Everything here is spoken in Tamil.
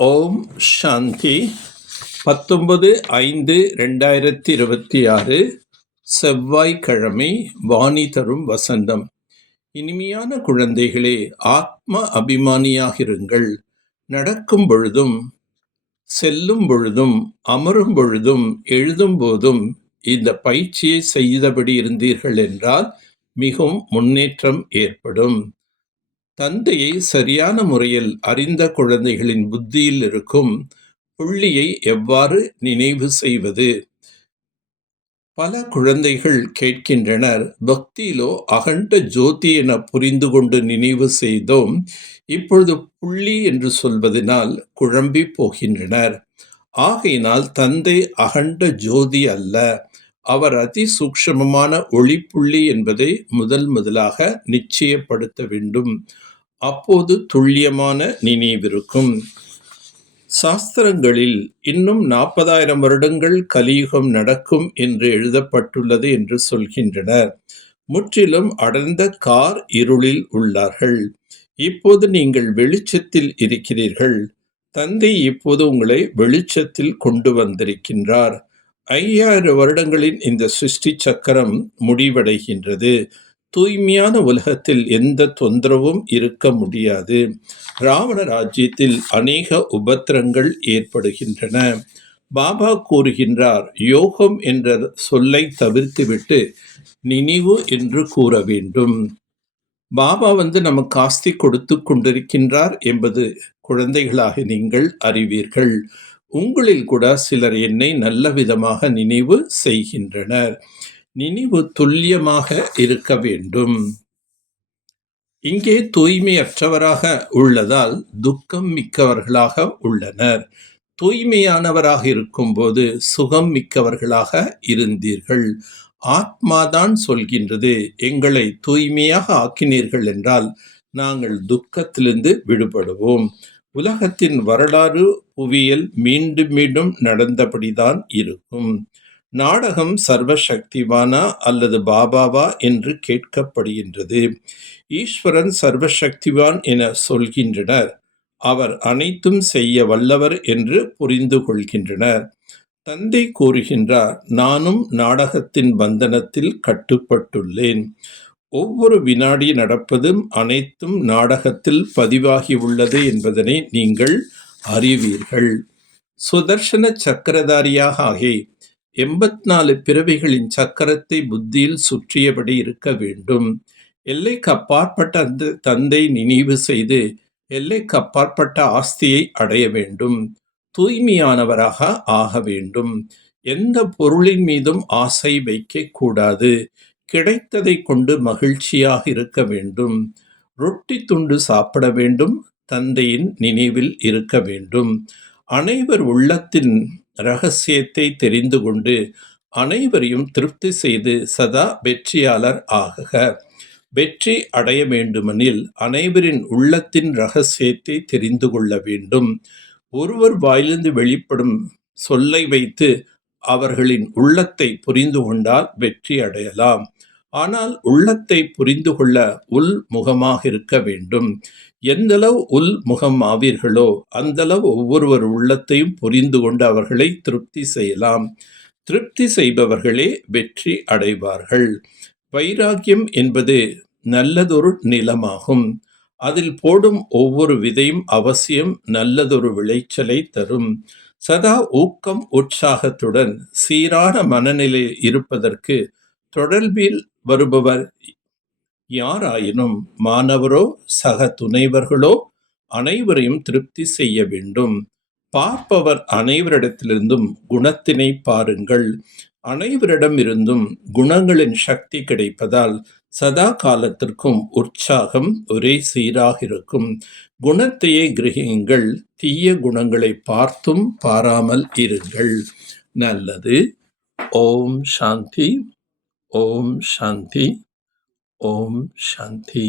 ஓம் சாந்தி. 19/5/2026 செவ்வாய்க்கிழமை. வாணி தரும் வசந்தம். இனிமையான குழந்தைகளே, ஆத்ம அபிமானியாகிருங்கள். நடக்கும் பொழுதும், செல்லும் பொழுதும், அமரும் பொழுதும், எழுதும் போதும் இந்த பயிற்சியை செய்தபடி இருந்தீர்கள் என்றால் மிகவும் முன்னேற்றம் ஏற்படும். தந்தையை சரியான முறையில் அறிந்த குழந்தைகளின் புத்தியில் இருக்கும் புள்ளியை எவ்வாறு நினைவு செய்வது? பல குழந்தைகள் கேட்கின்றனர், பக்தியிலோ அகண்ட ஜோதி என புரிந்து கொண்டு நினைவு செய்தோம், இப்பொழுது புள்ளி என்று சொல்வதனால் குழம்பி போகின்றனர். ஆகையினால் தந்தை அகண்ட ஜோதி அல்ல, அவர் அதி சூக்ஷ்மமான ஒளிப்புள்ளி என்பதை முதலாக நிச்சயப்படுத்த வேண்டும். அப்போது துல்லியமான நினைவிருக்கும். சாஸ்திரங்களில் இன்னும் 40,000 வருடங்கள் கலியுகம் நடக்கும் என்று எழுதப்பட்டுள்ளது என்று சொல்கின்றனர். முற்றிலும் அடர்ந்த கார் இருளில் உள்ளார்கள். இப்போது நீங்கள் வெளிச்சத்தில் இருக்கிறீர்கள். தந்தை இப்போது உங்களை வெளிச்சத்தில் கொண்டு வந்திருக்கின்றார். 5000 வருடங்களின் இந்த சிருஷ்டி சக்கரம் முடிவடைகின்றது. தூய்மையான உலகத்தில் எந்த தொந்தரவும் இருக்க முடியாது. ராவண ராஜ்யத்தில் அநேக உபத்திரங்கள் ஏற்படுகின்றன. பாபா கூறுகின்றார், யோகம் என்ற சொல்லை தவிர்த்துவிட்டு நினைவு என்று கூற வேண்டும். பாபா நமக்கு ஆஸ்தி கொடுத்து கொண்டிருக்கின்றார் என்பது குழந்தைகளாக நீங்கள் அறிவீர்கள். உங்களில் கூட சிலர் என்னை நல்ல விதமாக நினைவு செய்கின்றனர். நினைவு துல்லியமாக இருக்க வேண்டும். இங்கே தூய்மையற்றவராக உள்ளதால் துக்கம் மிக்கவர்களாக உள்ளனர். தூய்மையானவராக இருக்கும்போது சுகம் மிக்கவர்களாக இருந்தீர்கள். ஆத்மாதான் சொல்கின்றது, எங்களை தூய்மையாக ஆக்கினீர்கள் என்றால் நாங்கள் துக்கத்திலிருந்து விடுபடுவோம். உலகத்தின் வரலாறு புவியியல் மீண்டும் மீண்டும் நடந்தபடிதான் இருக்கும். நாடகம் சர்வசக்திவானா அல்லது பாபாவா என்று கேட்கப்படுகின்றது. ஈஸ்வரன் சர்வசக்திவான் என சொல்கின்றனர். அவர் அனைத்தும் செய்ய வல்லவர் என்று புரிந்து கொள்கின்றனர். தந்தை கூறுகின்றார், நானும் நாடகத்தின் பந்தனத்தில் கட்டுப்பட்டுள்ளேன். ஒவ்வொரு வினாடி நடப்பதும் அனைத்தும் நாடகத்தில் பதிவாகியுள்ளது என்பதனை நீங்கள் அறிவீர்கள். சுதர்சன சக்கரதாரியாக ஆகி 84 பிறவிகளின் சக்கரத்தை புத்தியில் சுற்றியபடி இருக்க வேண்டும். எல்லைக்கு அப்பாற்பட்ட அந்த தந்தை நினைவு செய்து எல்லைக்கு அப்பாற்பட்ட ஆஸ்தியை அடைய வேண்டும். தூய்மையானவராக ஆக வேண்டும். எந்த பொருளின் மீதும் ஆசை வைக்க கூடாது. கிடைத்ததை கொண்டு மகிழ்ச்சியாக இருக்க வேண்டும். ரொட்டி துண்டு சாப்பிட வேண்டும். தந்தையின் நினைவில் இருக்க வேண்டும். அனைவர் உள்ளத்தின் இரகசியத்தை தெரிந்து கொண்டு அனைவரையும் திருப்தி செய்து சதா வெற்றியாளர் ஆகுக. வெற்றி அடைய வேண்டுமெனில் அனைவரின் உள்ளத்தின் இரகசியத்தை தெரிந்து கொள்ள வேண்டும். ஒருவர் வாயிலிருந்து வெளிப்படும் சொல்லை வைத்து அவர்களின் உள்ளத்தை புரிந்து கொண்டால் வெற்றி அடையலாம். ஆனால் உள்ளத்தை புரிந்து கொள்ள உள் முகமாக இருக்க வேண்டும். எந்தளவு உள் முகம் ஆவீர்களோ அந்தளவு ஒவ்வொருவர் உள்ளத்தையும் புரிந்து கொண்டு அவர்களை திருப்தி செய்யலாம். திருப்தி செய்பவர்களே வெற்றி அடைவார்கள். வைராக்கியம் என்பது நல்லதொரு நிலமாகும். அதில் போடும் ஒவ்வொரு விதையும் அவசியம் நல்லதொரு விளைச்சலை தரும். சதா ஊக்கம் உற்சாகத்துடன் சீரான மனநிலையில் இருப்பதற்கு தொடர்பில் வருபவர் யாராயினும் மாணவரோ சக துணைவர்களோ அனைவரையும் திருப்தி செய்ய வேண்டும். பார்ப்பவர் அனைவரிடத்திலிருந்தும் குணத்தினை பாருங்கள். அனைவரிடம் இருந்தும் குணங்களின் சக்தி கிடைப்பதால் சதா காலத்திற்கும் உற்சாகம் ஒரே சீராக இருக்கும். குணத்தையே கிரகியுங்கள். தீய குணங்களை பார்த்தும் பாராமல் இருங்கள். நல்லது. ஓம் சாந்தி. ஓம் சாந்தி. ஓம் சாந்தி.